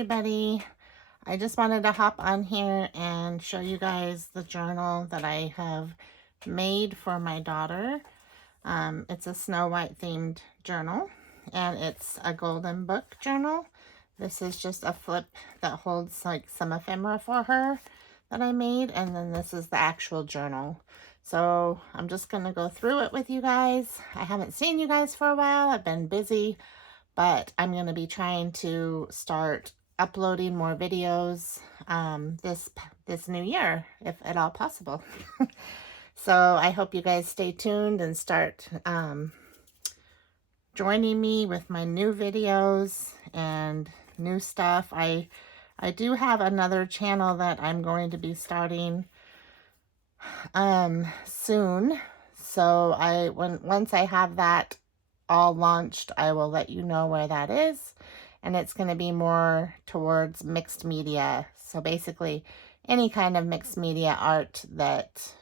everybody. I just wanted to hop on here and show you guys the journal that I have made for my daughter. It's a Snow White themed journal, and it's a golden book journal. This is just a flip that holds like some ephemera for her that I made, and then this is the actual journal. So I'm just going to go through it with you guys. I haven't seen you guys for a while. I've been busy, but I'm going to be trying to start uploading more videos this new year, if at all possible. So I hope you guys stay tuned and start joining me with my new videos and new stuff. I do have another channel that I'm going to be starting soon. So once I have that all launched, I will let you know where that is. And it's going to be more towards mixed media. So basically any kind of mixed media art that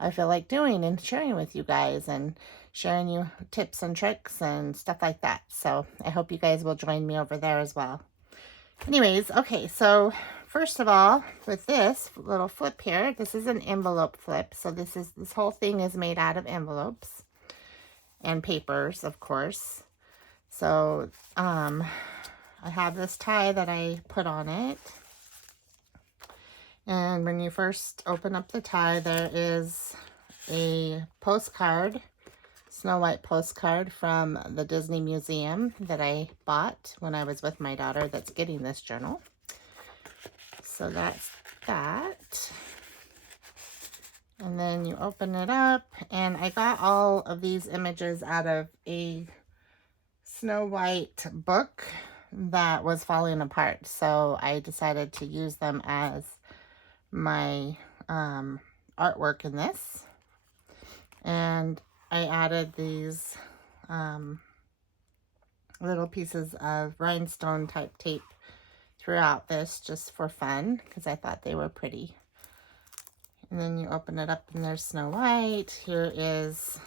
I feel like doing and sharing with you guys, and sharing you tips and tricks and stuff like that. So I hope you guys will join me over there as well. Anyways, okay, so first of all, with this little flip here, this is an envelope flip. So this whole thing is made out of envelopes and papers, of course. So I have this tie that I put on it. And when you first open up the tie, there is a postcard, Snow White postcard from the Disney Museum that I bought when I was with my daughter that's getting this journal. So that's that. And then you open it up, and I got all of these images out of a Snow White book that was falling apart. So I decided to use them as my artwork in this. And I added these little pieces of rhinestone type tape throughout this just for fun, because I thought they were pretty. And then you open it up and there's Snow White. Here is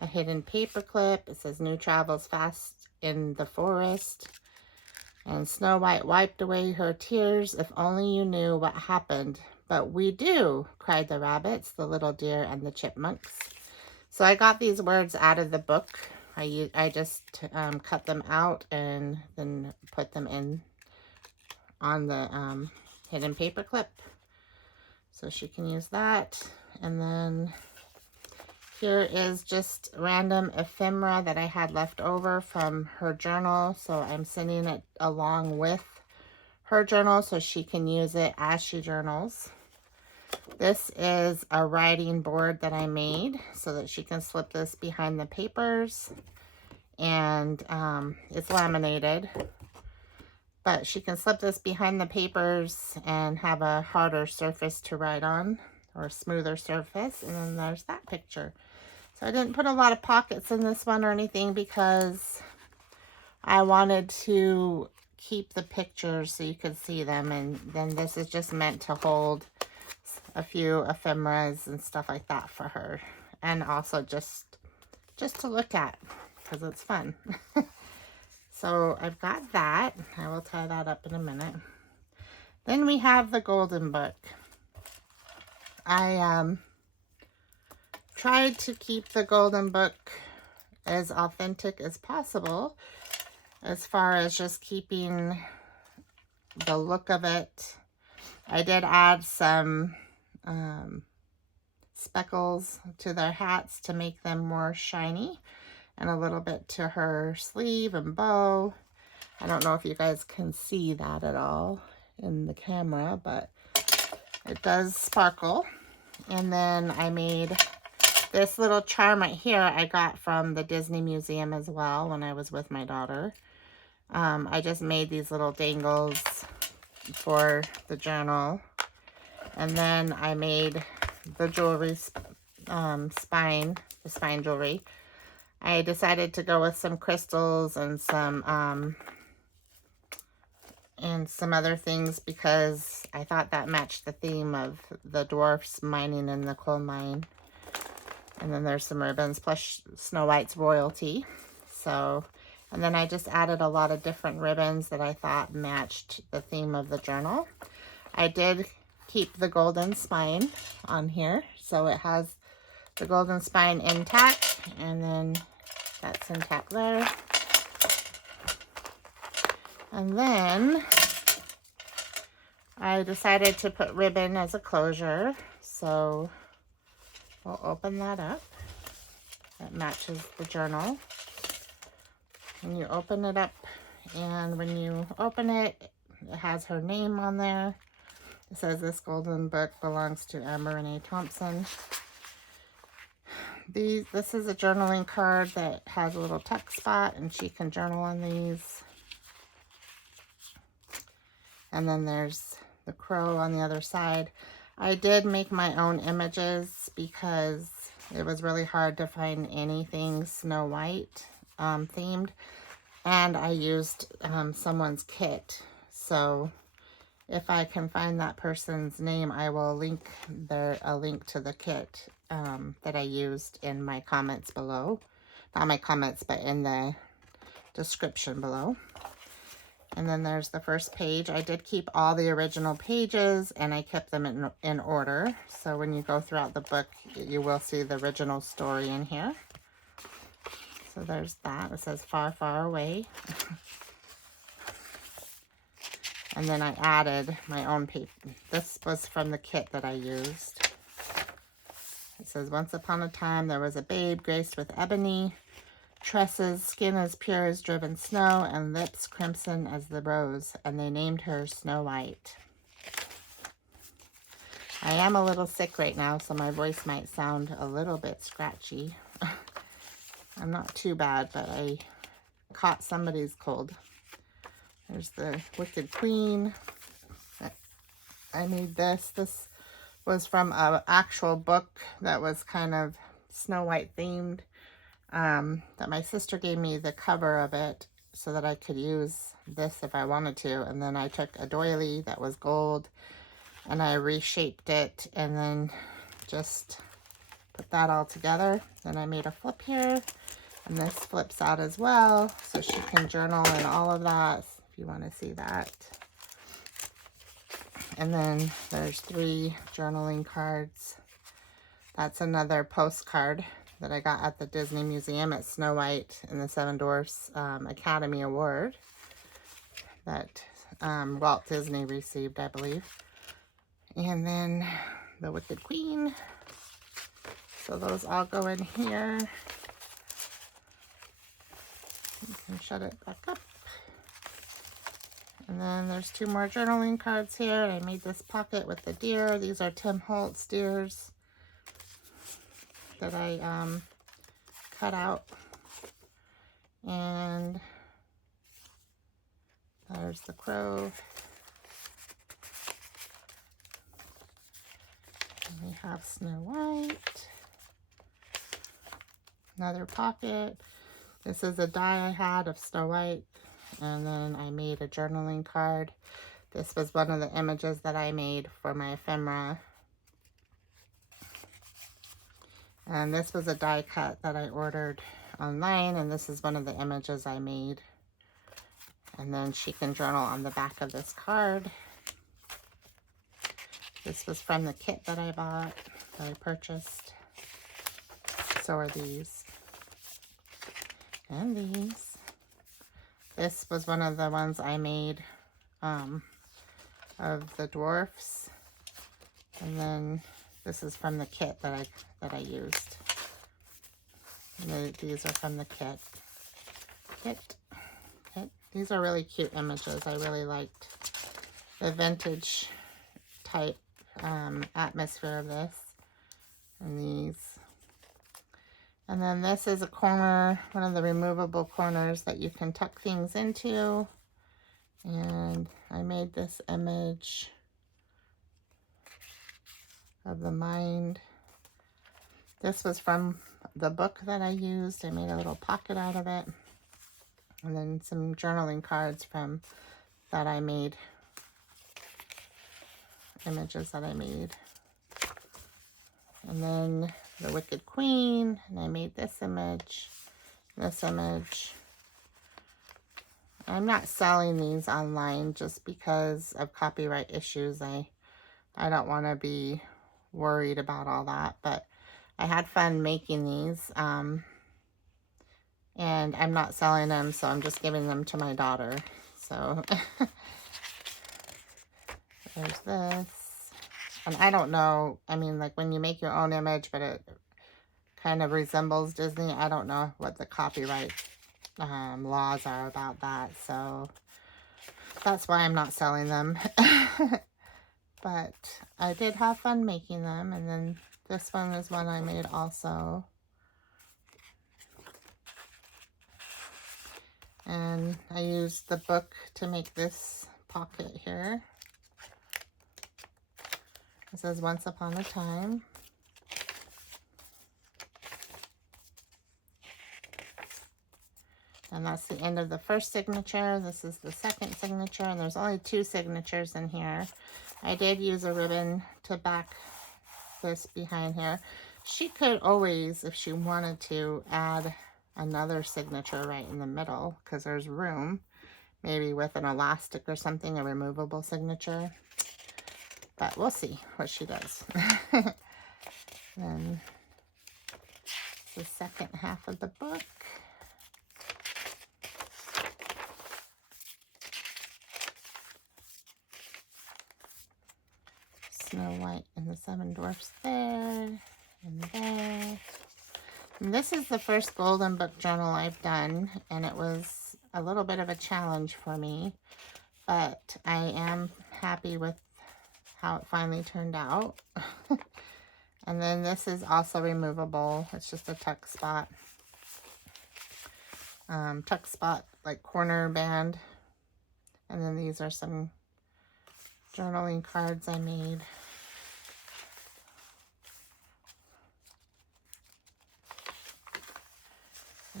a hidden paper clip. It says "New travels fast in the forest." And Snow White wiped away her tears. "If only you knew what happened." "But we do," cried the rabbits, the little deer, and the chipmunks. So I got these words out of the book. I just cut them out and then put them in on the hidden paper clip. So she can use that. And then here is just random ephemera that I had left over from her journal. So I'm sending it along with her journal so she can use it as she journals. This is a writing board that I made so that she can slip this behind the papers. And it's laminated, but she can slip this behind the papers and have a harder surface to write on, or a smoother surface. And then there's that picture. So I didn't put a lot of pockets in this one or anything because I wanted to keep the pictures so you could see them. And then this is just meant to hold a few ephemeras and stuff like that for her. And also just to look at, because it's fun. So I've got that. I will tie that up in a minute. Then we have the golden book. I tried to keep the golden book as authentic as possible, as far as just keeping the look of it. I did add some speckles to their hats to make them more shiny, and a little bit to her sleeve and bow. I don't know if you guys can see that at all in the camera, but it does sparkle. And then I made this little charm right here I got from the Disney Museum as well when I was with my daughter. I just made these little dangles for the journal. And then I made the jewelry spine jewelry. I decided to go with some crystals and some other things because I thought that matched the theme of the dwarfs mining in the coal mine. And then there's some ribbons plus Snow White's royalty. So And then I just added a lot of different ribbons that I thought matched the theme of the journal. I did keep the golden spine on here, so it has the golden spine intact, and then that's intact there. And then I decided to put ribbon as a closure, so we'll open that up. It matches the journal. And you open it up, and when you open it, it has her name on there. It says this golden book belongs to Amber Renee Thompson. This is a journaling card that has a little text spot, and she can journal on these. And then there's the crow on the other side. I did make my own images because it was really hard to find anything Snow White themed. And I used someone's kit. So if I can find that person's name, I will link a link to the kit that I used in my comments below. Not my comments, but in the description below. And then there's the first page. I did keep all the original pages, and I kept them in order. So when you go throughout the book, you will see the original story in here. So there's that. It says Far, Far Away. And then I added my own paper. This was from the kit that I used. It says, once upon a time, there was a babe graced with ebony tresses, skin as pure as driven snow, and lips crimson as the rose, and they named her Snow White. I am a little sick right now, so my voice might sound a little bit scratchy. I'm not too bad, but I caught somebody's cold. There's the Wicked Queen. I made this. This was from an actual book that was kind of Snow White themed. That my sister gave me the cover of it so that I could use this if I wanted to. And then I took a doily that was gold and I reshaped it and then just put that all together. Then I made a flip here, and this flips out as well, so she can journal and all of that if you want to see that. And then there's 3 journaling cards. That's another postcard that I got at the Disney Museum at Snow White and the Seven Dwarfs Academy Award that Walt Disney received, I believe. And then the Wicked Queen. So those all go in here. You can shut it back up. And then there's 2 more journaling cards here. I made this pocket with the deer. These are Tim Holtz deers that I cut out. And there's the crow. And we have Snow White. Another pocket. This is a die I had of Snow White. And then I made a journaling card. This was one of the images that I made for my ephemera. And this was a die cut that I ordered online, and this is one of the images I made. And then she can journal on the back of this card. This was from the kit that I bought, that I purchased. So are these. And these. This was one of the ones I made of the dwarfs. And then this is from the kit that I used. And these are from the kit. These are really cute images. I really liked the vintage type atmosphere of this. And these. And then this is a corner, one of the removable corners that you can tuck things into. And I made this image of the mind. This was from the book that I used. I made a little pocket out of it. And then some journaling cards from that I made. Images that I made. And then the Wicked Queen. And I made this image. This image. I'm not selling these online just because of copyright issues. I don't want to be worried about all that, but I had fun making these, and I'm not selling them, so I'm just giving them to my daughter. So there's this. And I don't know, I mean, like when you make your own image, but it kind of resembles Disney, I don't know what the copyright laws are about that. So that's why I'm not selling them. But I did have fun making them. And then this one is one I made also. And I used the book to make this pocket here. It says Once Upon a Time. And that's the end of the first signature. This is the second signature, and there's only 2 signatures in here. I did use a ribbon to back this behind here. She could always, if she wanted to, add another signature right in the middle because there's room, maybe with an elastic or something, a removable signature. But we'll see what she does. Then the second half of the book. Snow White and the 7 Dwarfs there and there. And this is the first Golden Book journal I've done, and it was a little bit of a challenge for me, but I am happy with how it finally turned out. And then this is also removable. It's just a tuck spot. Like corner band. And then these are some journaling cards I made.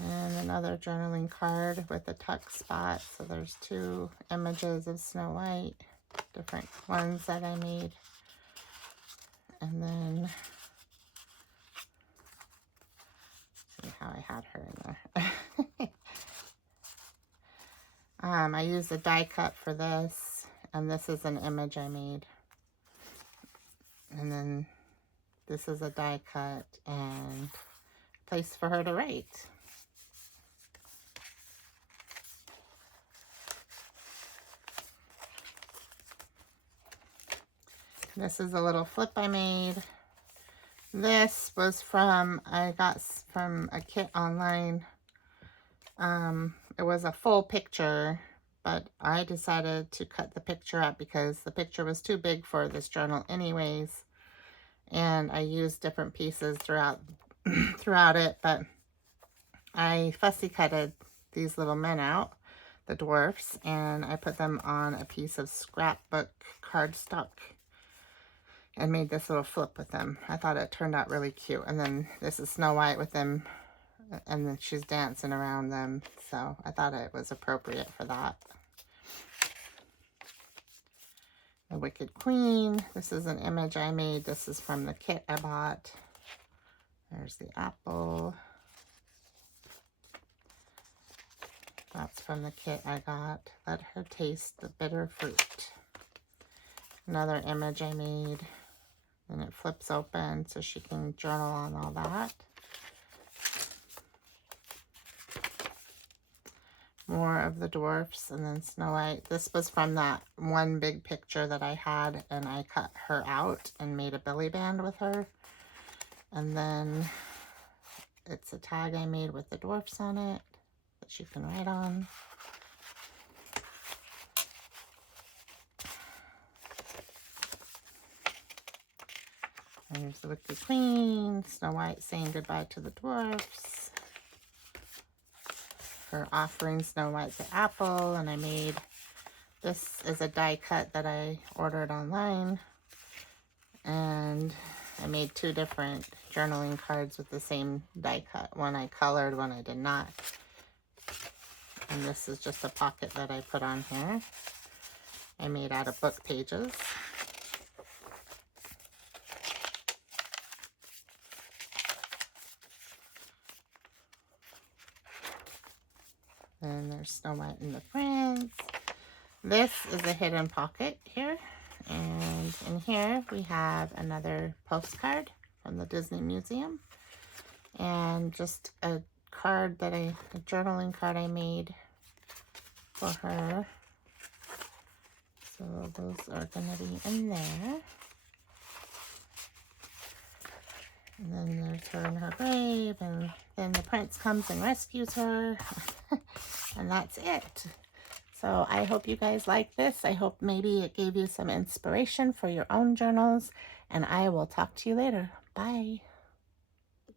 And another journaling card with a tuck spot. So there's 2 images of Snow White, different ones that I made. And then, see how I had her in there. I used a die cut for this, and this is an image I made. And then this is a die cut and a place for her to write. This is a little flip I made. This was I got from a kit online. It was a full picture, but I decided to cut the picture up because the picture was too big for this journal anyways. And I used different pieces throughout it, but I fussy cutted these little men out, the dwarfs, and I put them on a piece of scrapbook cardstock and made this little flip with them. I thought it turned out really cute. And then this is Snow White with them, and then she's dancing around them. So I thought it was appropriate for that. The Wicked Queen. This is an image I made. This is from the kit I bought. There's the apple. That's from the kit I got. Let her taste the bitter fruit. Another image I made. And it flips open so she can journal on all that. More of the dwarfs, and then Snow White. This was from that one big picture that I had, and I cut her out and made a belly band with her. And then it's a tag I made with the dwarfs on it that she can write on. There's the Wicked Queen, Snow White saying goodbye to the dwarfs. Her offering Snow White the apple, and I made, this is a die cut that I ordered online, and I made 2 different journaling cards with the same die cut. One I colored, one I did not. And this is just a pocket that I put on here. I made out of book pages. And there's Snow White and the Prince. This is a hidden pocket here. And in here we have another postcard from the Disney Museum. And just a card that a journaling card I made for her. So those are going to be in there. And then there's her in her grave, and then the prince comes and rescues her. And that's it. So I hope you guys like this. I hope maybe it gave you some inspiration for your own journals. And I will talk to you later. Bye.